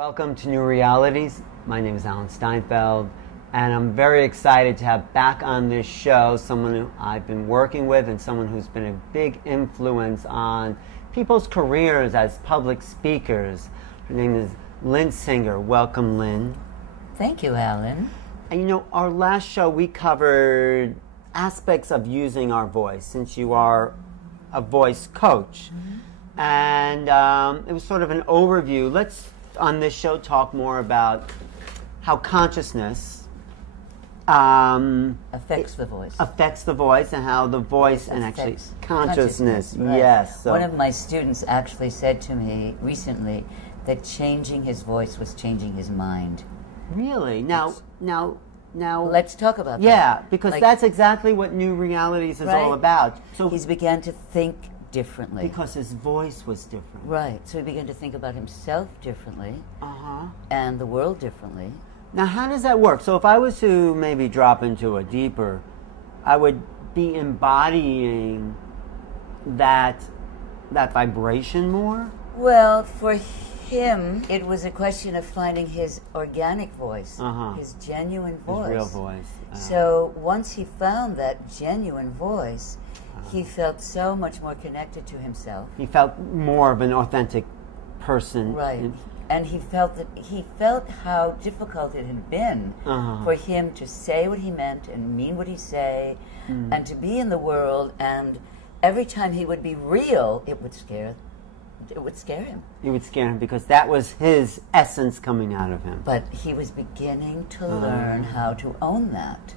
Welcome to New Realities. My name is Alan Steinfeld, and I'm very excited to have back on this show someone who I've been working with and someone who's been a big influence on people's careers as public speakers. Her name is Lynn Singer. Welcome, Lynn. Thank you, Alan. And you know, our last show we covered aspects of using our voice, since you are a voice coach. Mm-hmm. And it was sort of an overview. Let's, on this show, talk more about how consciousness affects the voice. Affects the voice, and how the voice and actually consciousness. Right. Yes. So. One of my students actually said to me recently that changing his voice was changing his mind. Really? Now, let's talk about that. Yeah, because that's exactly what New Realities is all about. So he's began to think differently. Because his voice was different. Right. So he began to think about himself differently and the world differently. Now, how does that work? So if I was to maybe drop into a deeper, I would be embodying that vibration more? Well, for him, it was a question of finding his organic voice, his genuine voice. His real voice. So once he found that genuine voice, he felt so much more connected to himself. He felt more of an authentic person. Right. And he felt how difficult it had been for him to say what he meant and mean what he say, and to be in the world, and every time he would be real, it would scare him. It would scare him because that was his essence coming out of him. But he was beginning to learn how to own that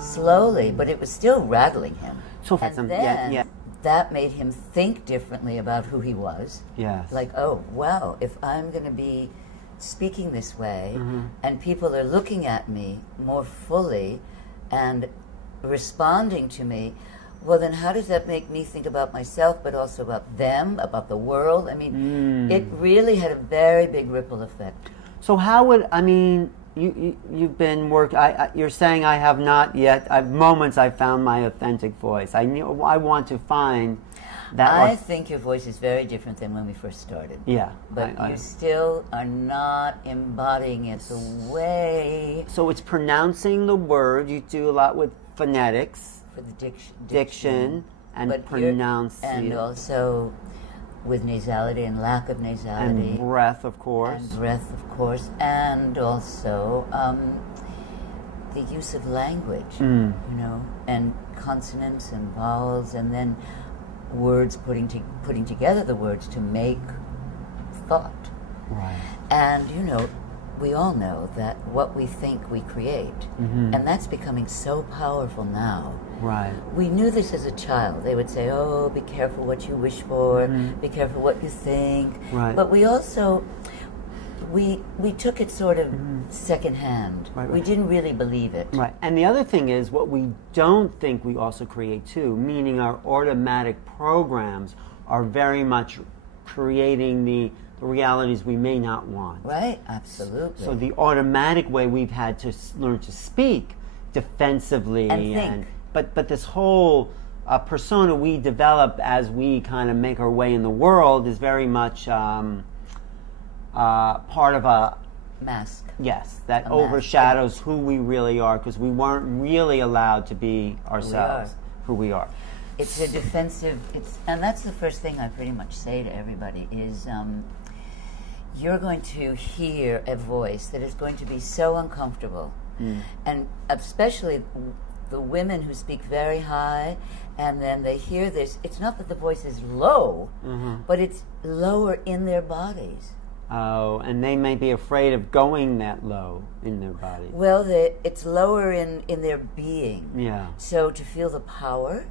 slowly, but it was still rattling him. So and then that made him think differently about who he was. Yes. Like, oh, wow, if I'm going to be speaking this way and people are looking at me more fully and responding to me, well, then how does that make me think about myself, but also about them, about the world? I mean, it really had a very big ripple effect. So how would, I mean, you've been working, you're saying I have not yet, moments I found my authentic voice. I want to find that. I think your voice is very different than when we first started. Yeah. But you still are not embodying it the way. So it's pronouncing the word. You do a lot with phonetics. For the diction and pronunciation. And also with nasality and lack of nasality. And breath, of course. And also the use of language, you know, and consonants and vowels, and then words, putting together the words to make thought. Right. And, you know, we all know that what we think we create, and that's becoming so powerful now. Right. We knew this as a child. They would say, oh, be careful what you wish for, be careful what you think. Right. But we also, we took it sort of secondhand. Right. We didn't really believe it. Right. And the other thing is, what we don't think we also create too, meaning our automatic programs are very much creating the realities we may not want. Right, absolutely. So the automatic way we've had to learn to speak defensively and think. But this whole persona we develop as we kind of make our way in the world is very much part of a mask. Yes, that overshadows who we really are, because we weren't really allowed to be ourselves, who we are. It's a defensive, and that's the first thing I pretty much say to everybody is, you're going to hear a voice that is going to be so uncomfortable. And especially the women who speak very high, and then they hear this, it's not that the voice is low, but it's lower in their bodies. Oh, and they may be afraid of going that low in their body. Well, it's lower in their being. Yeah. So to feel the power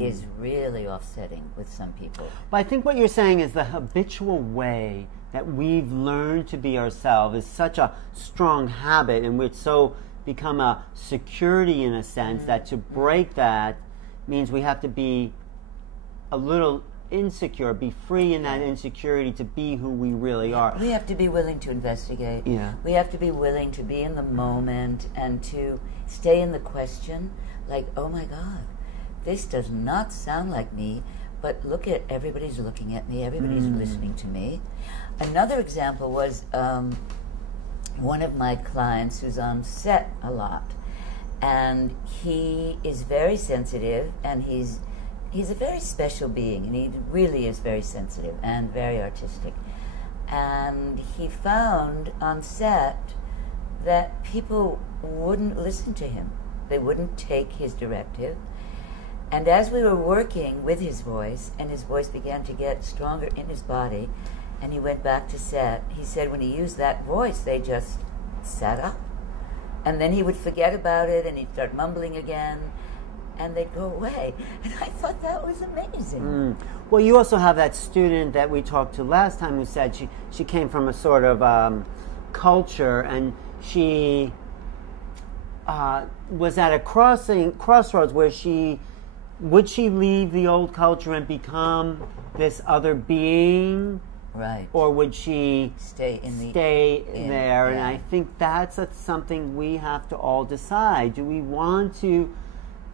is really offsetting with some people. But I think what you're saying is the habitual way that we've learned to be ourselves is such a strong habit, and we've so become a security in a sense that to break that means we have to be a little insecure, be free in that insecurity to be who we really are. We have to be willing to investigate. Yeah. We have to be willing to be in the moment and to stay in the question, like, oh my God, this does not sound like me, but look at, everybody's looking at me, everybody's listening to me. Another example was one of my clients who's on set a lot, and he is very sensitive, and he's a very special being, and he really is very sensitive and very artistic. And he found on set that people wouldn't listen to him. They wouldn't take his directive. And as we were working with his voice, and his voice began to get stronger in his body, and he went back to set, he said when he used that voice, they just sat up. And then he would forget about it, and he'd start mumbling again, and they'd go away. And I thought that was amazing. Well, you also have that student that we talked to last time who said she came from a sort of culture, and she was at a crossroads where would she leave the old culture and become this other being? Right. Or would she stay there? Yeah. And I think that's something we have to all decide. Do we want to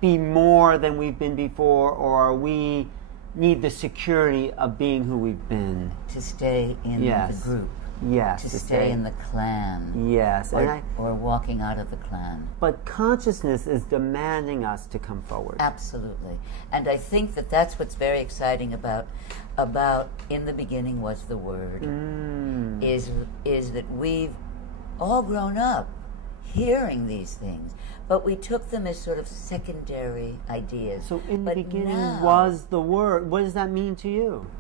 be more than we've been before, or we need the security of being who we've been? To stay in the group. Yes. To stay in the clan. Yes. Or walking out of the clan. But consciousness is demanding us to come forward. Absolutely. And I think that that's what's very exciting about in the beginning was the word. Is that we've all grown up hearing these things, but we took them as sort of secondary ideas. So in the beginning was the word. What does that mean to you?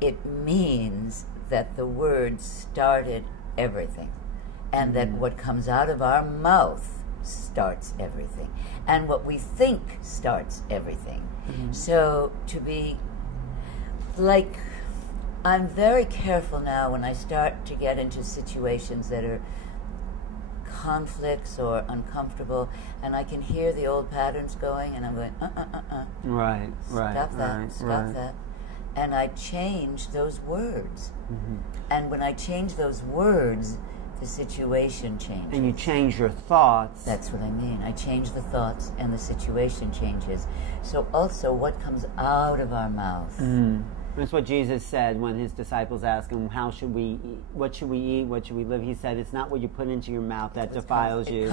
It means that the word started everything, and that what comes out of our mouth starts everything, and what we think starts everything. So to be like, I'm very careful now when I start to get into situations that are conflicts or uncomfortable, and I can hear the old patterns going, and I'm going, Right. Stop that. And I change those words. And when I change those words, the situation changes. And you change your thoughts. That's what I mean. I change the thoughts, and the situation changes. So also what comes out of our mouth. That's what Jesus said when his disciples asked him, how should we eat? What should we eat? What should we live? He said, it's not what you put into your mouth that defiles you.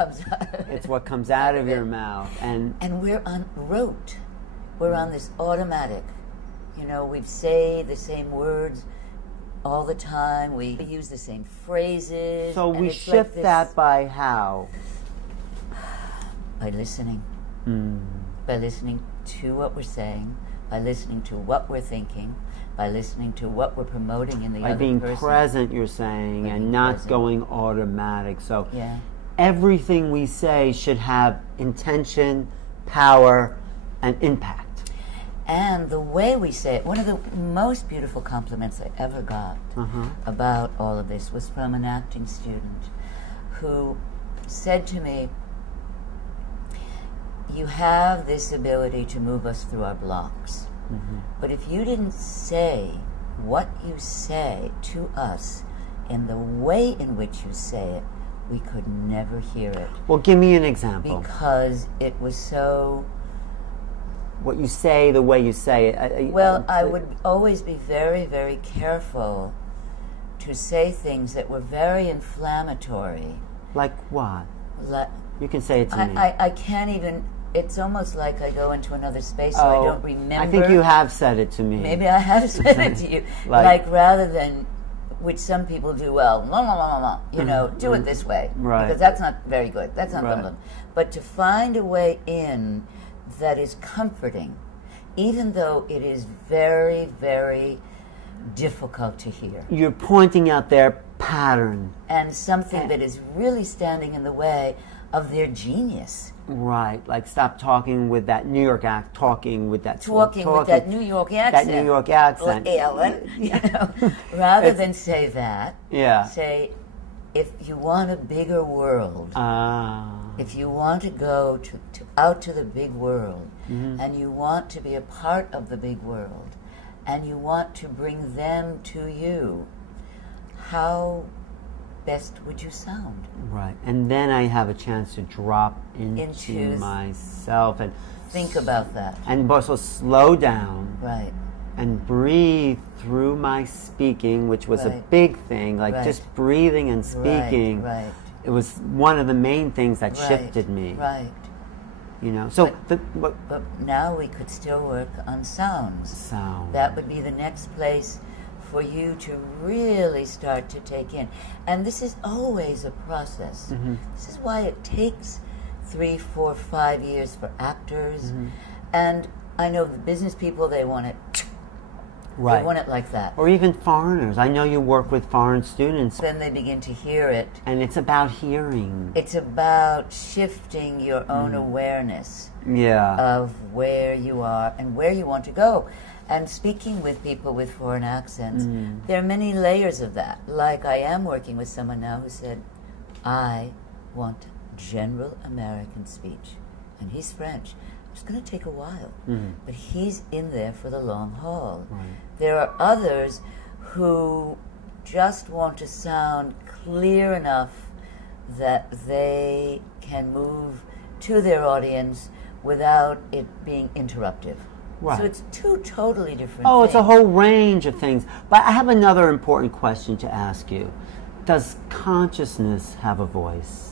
It's what comes out of your mouth. And we're on rote. We're on this automatic. You know, we say the same words all the time. We use the same phrases. So we shift that by how? By listening. By listening to what we're saying, by listening to what we're thinking, by listening to what we're promoting in the other person. By being present, you're saying, and not going automatic. So everything we say should have intention, power, and impact. And the way we say it, one of the most beautiful compliments I ever got about all of this was from an acting student who said to me, you have this ability to move us through our blocks. But if you didn't say what you say to us in the way in which you say it, we could never hear it. Well, give me an example. Because it was so... What you say, the way you say it. Well, I would always be very, very careful to say things that were very inflammatory. Like what? You can say it to me. I can't even... It's almost like I go into another space, so I don't remember. I think you have said it to me. Maybe I have said it to you. like rather than, which some people do well, you know, do it this way. Right. Because that's not very good. That's not good. But to find a way in that is comforting, even though it is very, very difficult to hear. You're pointing out their pattern. And something that is really standing in the way of their genius. Right, like stop talking with that New York accent, talking with that New York accent. That New York accent. Ellen, you know, rather than say that, say, if you want a bigger world, if you want to go out to the big world, and you want to be a part of the big world, and you want to bring them to you, how best would you sound? Right, and then I have a chance to drop into myself and think about that. And also slow down. Right. And breathe through my speaking, which was a big thing, like just breathing and speaking. Right. It was one of the main things that shifted me. Right. You know, so but now we could still work on sounds. Sound. That would be the next place for you to really start to take in. And this is always a process. This is why it takes 3, 4, 5 years for actors. And I know the business people, they want it. Right. They want it like that. Or even foreigners. I know you work with foreign students. Then they begin to hear it. And it's about hearing. It's about shifting your own awareness of where you are and where you want to go. And speaking with people with foreign accents, there are many layers of that. Like I am working with someone now who said, I want general American speech. And he's French. It's going to take a while, but he's in there for the long haul. Right. There are others who just want to sound clear enough that they can move to their audience without it being interruptive. Right. So it's two totally different things. it's a whole range of things. But I have another important question to ask you. Does consciousness have a voice?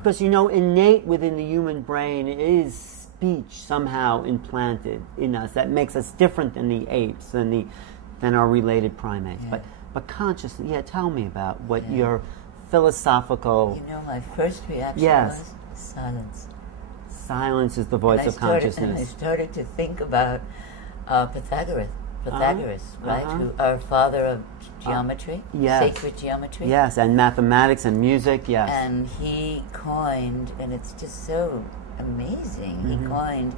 Because, you know, innate within the human brain is speech somehow implanted in us that makes us different than the apes, than our related primates. But consciousness, tell me about what your philosophical... You know, my first reaction was silence. Silence is the voice of consciousness. And I started to think about Pythagoras, right? Who, our father of geometry, sacred geometry. Yes, and mathematics and music, yes. And he coined, and it's just so amazing, he coined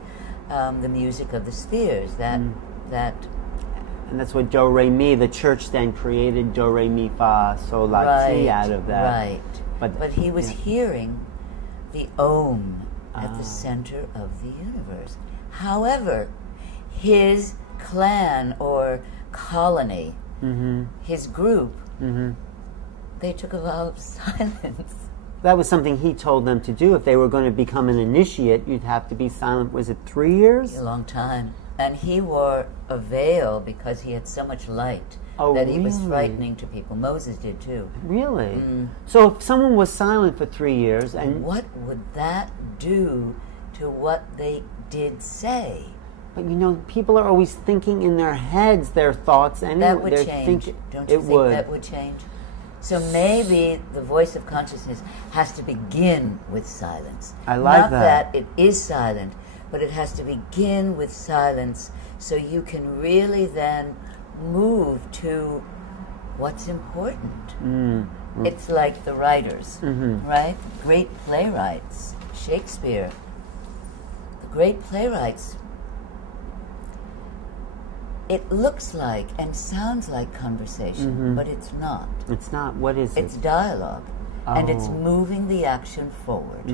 the music of the spheres, that... And that's what do, re, mi, the church then created do, re, mi, fa, sol, la, ti out of that. Right, but he was hearing the Om at the center of the universe. However, his clan or colony, his group, they took a vow of silence. That was something he told them to do. If they were going to become an initiate, you'd have to be silent. Was it 3 years? A long time. And he wore a veil because he had so much light that he was frightening to people. Moses did too. Really? So if someone was silent for 3 years, and what would that do to what they did say? But you know, people are always thinking in their heads their thoughts, and that would change. Don't you think that would change? So maybe the voice of consciousness has to begin with silence. I like that. Not that it is silent, but it has to begin with silence so you can really then move to what's important. It's like the writers, right? Great playwrights, Shakespeare. The great playwrights, it looks like and sounds like conversation, but it's not. It's not. What is it? It's dialogue. And it's moving the action forward.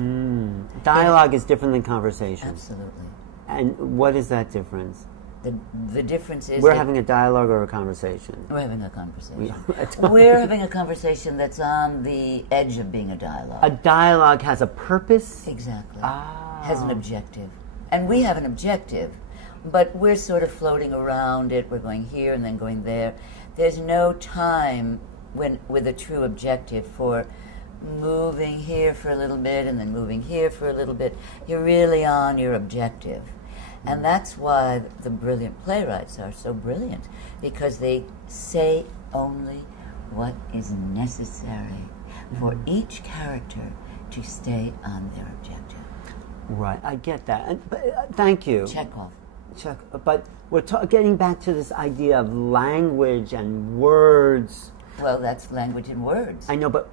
Dialogue is different than conversation. Absolutely. And what is that difference? The difference is... We're having a dialogue or a conversation? We're having a conversation. We're having a conversation that's on the edge of being a dialogue. A dialogue has a purpose? Exactly. Has an objective. And we have an objective, but we're sort of floating around it. We're going here and then going there. There's no time with a true objective for moving here for a little bit and then moving here for a little bit. You're really on your objective. And that's why the brilliant playwrights are so brilliant, because they say only what is necessary for each character to stay on their objective. Right, I get that. Thank you. Chekhov. But we're getting back to this idea of language and words. Well, that's language and words. I know, but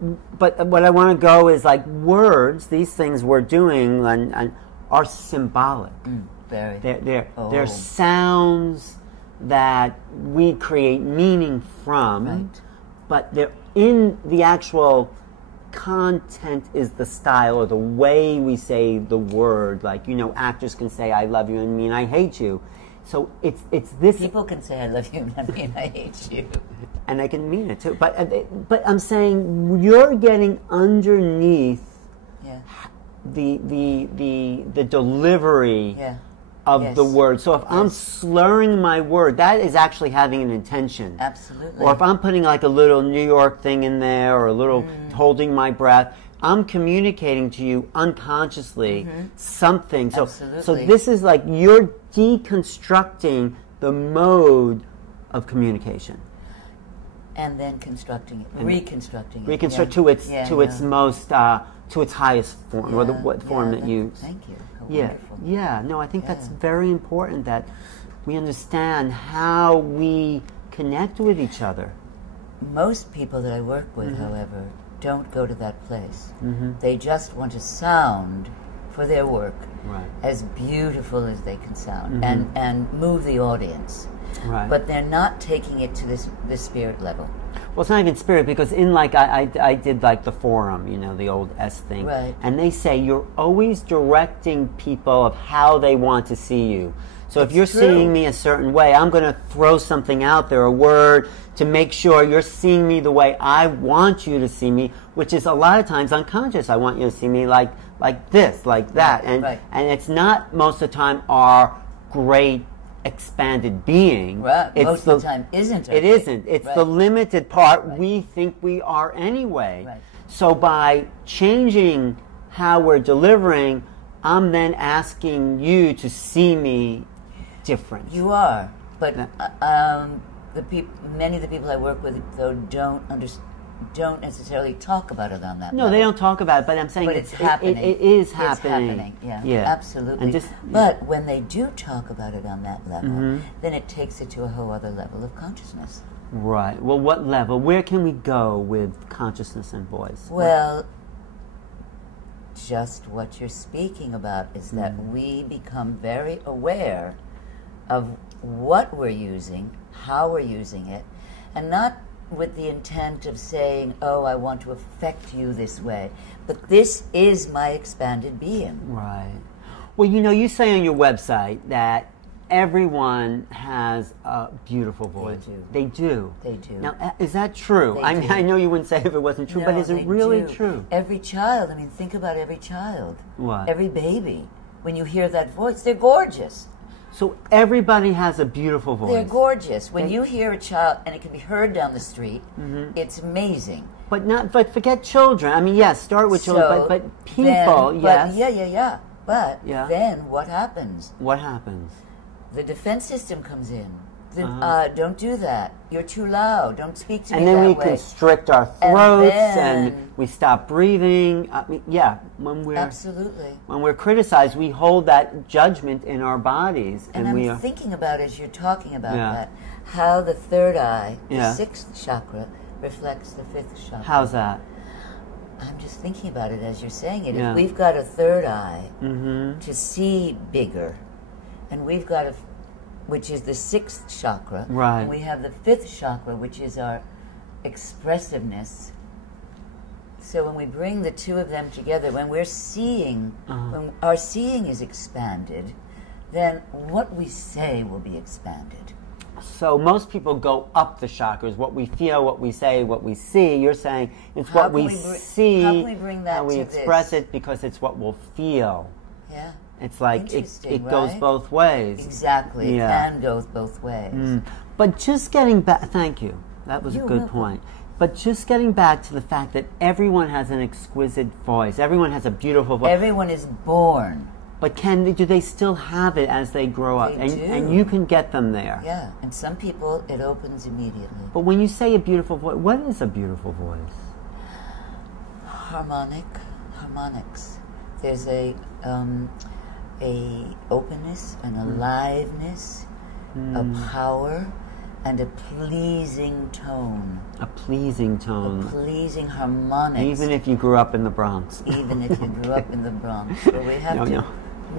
what I want to go is like words, these things we're doing and are symbolic. Very. They're sounds that we create meaning from, but they're in the actual content is the style or the way we say the word. Like, you know, actors can say I love you and mean I hate you. So it's this. People can say I love you and mean I hate you. And I can mean it too. But I'm saying you're getting underneath the delivery Yeah. of Yes. the word. So if I'm slurring my word, that is actually having an intention. Absolutely. Or if I'm putting like a little New York thing in there, or a little holding my breath, I'm communicating to you unconsciously something. So, Absolutely. so this is like you're deconstructing the mode of communication. And then constructing it, reconstructing it. Reconstruct Yeah. to its most to its highest form, or the what form that you. Thank you. How Yeah, wonderful. yeah. No, I think that's Yeah. very important that we understand how we connect with each other. Most people that I work with, however, don't go to that place. Mm-hmm. They just want to sound for their work Right. as beautiful as they can sound Mhm. and move the audience. Right. But they're not taking it to this spirit level. Well, it's not even spirit, because in like I did like the forum, you know, the old S thing, Right. and they say you're always directing people of how they want to see you. So if It's you're true. seeing me a certain way, I'm going to throw something out there, a word, to make sure you're seeing me the way I want you to see me, which is a lot of times unconscious. I want you to see me like this, like that, and Right. and it's not most of the time our great expanded being. Right. It's Most of the time isn't. It isn't. It's Right. the limited part Right. we think we are anyway. Right. So by changing how we're delivering, I'm then asking you to see me different. You are, but Yeah. many of the people I work with, though, don't necessarily talk about it on that No, level. they don't talk about it, but I'm saying But it's happening. It is It's happening. Yeah, absolutely. And just, but when they do talk about it on that level, Mhm. then it takes it to a whole other level of consciousness. right. Well, what level? Where can we go with consciousness and voice? Well, just what you're speaking about is that Mm-hmm. we become very aware of what we're using, how we're using it, and not with the intent of saying, oh, I want to affect you this way, but this is my expanded being. Right. Well, you know, you say on your website that everyone has a beautiful voice. do. They do. They do. Now, is that true? They I mean, do. I know you wouldn't say if it wasn't true, but No, is it they really do. true? Every child, I mean, think about every child. What? Every baby. When you hear that voice, they're gorgeous. So everybody has a beautiful voice. They're gorgeous. When They- you hear a child, and it can be heard down the street, Mm-hmm. it's amazing. But forget children. I mean, yes, start with children, So but people, then, yes. Yeah. But Yeah. then what happens? What happens? The defense system comes in. Uh-huh. Don't do that. You're too loud. Don't speak to And me then that we way. constrict our And throats, then- and we stop breathing. I mean, yeah, when Absolutely. we're criticized, we hold that judgment in our bodies, And we I'm are. thinking about, as you're talking about Yeah. that, how the third eye, the Yeah. sixth chakra, reflects the fifth chakra. How's that? I'm just thinking about it as you're saying it. Yeah. If we've got a third eye Mm-hmm. to see bigger, and we've got which is the sixth chakra, Right. and we have the fifth chakra, which is our expressiveness. So when we bring the two of them together, when we're seeing, when our seeing is expanded, then what we say will be expanded. So most people go up the chakras. What we feel, what we say, what we see. You're saying it's How what we can we see, how can we bring that how we to express this? it, because it's what we'll feel. Yeah. It's like it Interesting, goes right? both ways. Exactly. Yeah. It can go both ways. But just getting back, thank you. That was You're a good welcome. point. But just getting back to the fact that everyone has an exquisite voice. Everyone has a beautiful voice. Everyone is born. But do they still have it as they grow up? They do. And you can get them there. Yeah. And some people, it opens immediately. But when you say a beautiful voice, what is a beautiful voice? Harmonics. There's a openness, an aliveness, a power, and a pleasing tone. A pleasing A tone. pleasing harmonics. Even if you grew up in the Bronx. Even if you grew up in the Bronx. But we have to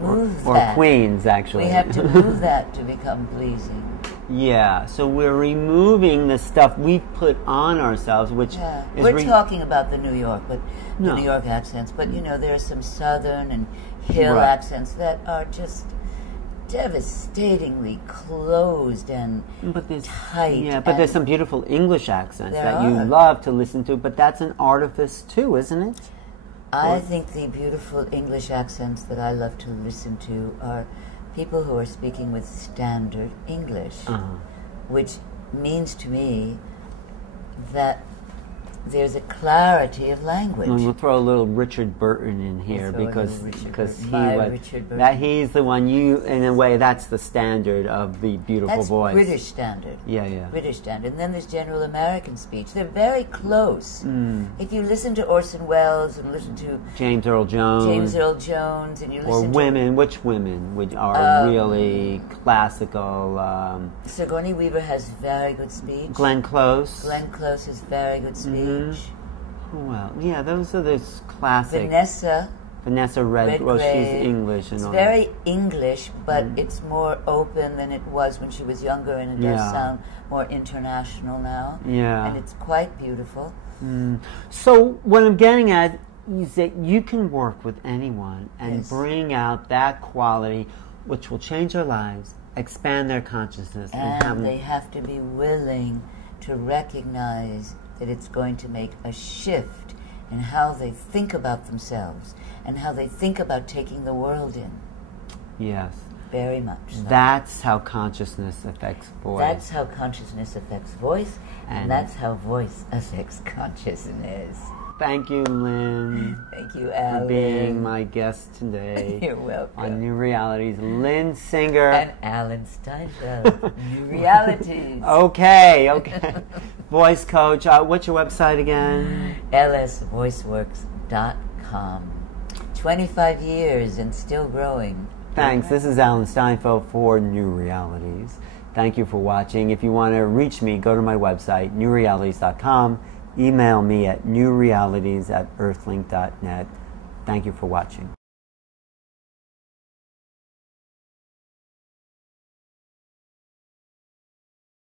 move or that. Queens, actually. We have to move that to become pleasing. Yeah, so we're removing the stuff we put on ourselves, which Yeah. is We're talking about the New York, but No. the New York accents. But you know, there are some Southern and Hill Right. accents that are just devastatingly closed and but there's, tight. Yeah, but there's and- some beautiful English accents There that you are. love to listen to, but that's an artifice too, isn't it? I think the beautiful English accents that I love to listen to are people who are speaking with standard English, which means to me that there's a clarity of language. And we'll throw a little Richard Burton in here because he's the one in a way, that's the standard of the beautiful voice. British standard. Yeah. British standard. And then there's general American speech. They're very close. If you listen to Orson Welles and listen to James Earl Jones, and you listen or women, which women are really classical? Sigourney Weaver has very good speech. Glenn Close. Glenn Close has very good speech. Well, yeah, those are the classic. Vanessa Redgrave. Well, she's English and it's all very that. English, but it's more open than it was when she was younger, and it does sound more international now. Yeah. And it's quite beautiful. So what I'm getting at is that you can work with anyone and bring out that quality which will change their lives, expand their consciousness. And they have to be willing to recognize that it's going to make a shift in how they think about themselves and how they think about taking the world in. Yes. Very much so. That's how consciousness affects voice. That's how consciousness affects voice, and that's how voice affects consciousness. Thank you, Lynn. Thank you, Alan. For being my guest today. You're welcome. On New Realities. Lynn Singer. And Alan Steinfeld. New Realities. Okay. Voice coach. What's your website again? lsvoiceworks.com. 25 years and still growing. Thanks. This is Alan Steinfeld for New Realities. Thank you for watching. If you want to reach me, go to my website, newrealities.com. Email me at newrealities@earthlink.net. Thank you for watching.